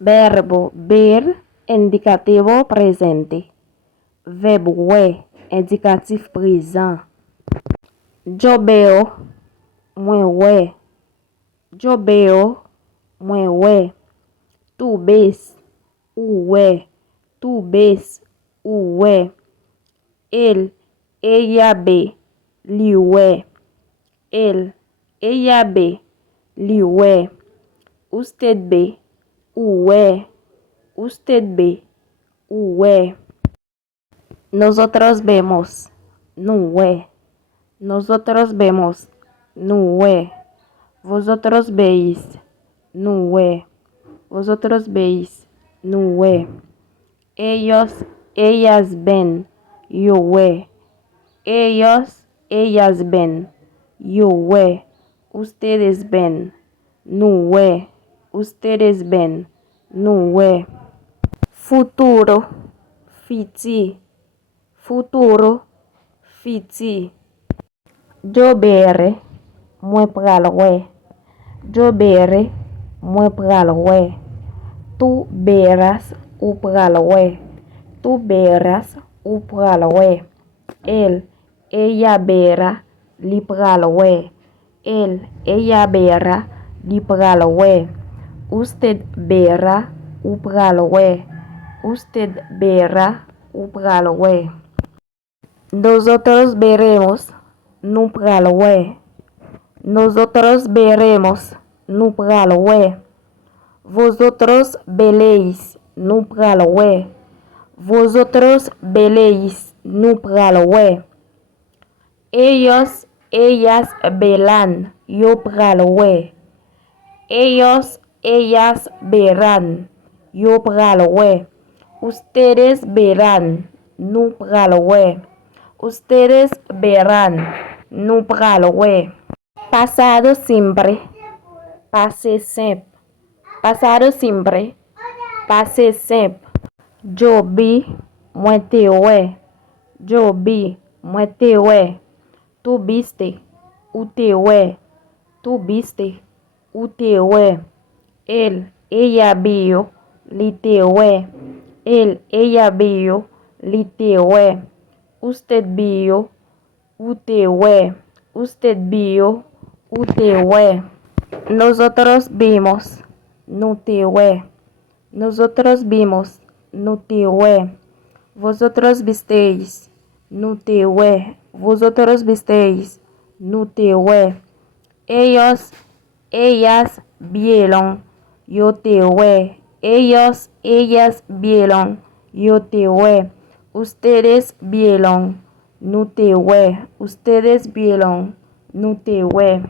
Verbo ver, indicativo presente. Verbo we, indicatif présent. Jobeo, mwen we. Jobeo, mwen we. Tu bes, ou we. Tu bes, ou we. Ella be, li we. Ella be, li we. Usted be, ou we. Usted be, ou we. Nosotros vemos, nu we. Nosotros vemos, nu we. Vosotros veis, nu we. Vosotros veis, nu we. Ellas ven, yo we. Ellas ven, yo we. Ustedes ven, nu we. Ustedes ven, nu we. Futuro, fiti. Futuro, fiti. Yo bere, mwen pral we. Yo bere, mwen pral we. Tu beras, ou pral we. Tu beras, ou pral we. Ella bera, li pral we. Ella bera, li pral we. Usted bera, ou pral we. Usted bera, ou pral we. Nosotros veremos, nu pral we. Nosotros veremos, nu pral we. Vosotros veréis, nu pral we. Vosotros veréis, nu pral we. Ellas verán, yo pral we. Ellas verán, yo pral we. Ustedes verán, nu pral we. Ustedes verán, nu pral we. Pasado simple, passé simple. Pasado simple, passé simple. Yo vi, mwen te we. Yo vi, mwen te we. Tu viste, ou te we. Tu viste, ou te we. Ella vio, li te we. Ella vio, li te we. Usted vio, ou te we. Usted vio, ou te we. Nosotros vimos, nu te we. Nosotros vimos, nu te we. Vosotros visteis, nu te we. Vosotros visteis, nu te we. Ellas vieron, yo te we. Ellas vieron, yo te we. Ustedes vieron, nu te we. Ustedes vieron, nu te we.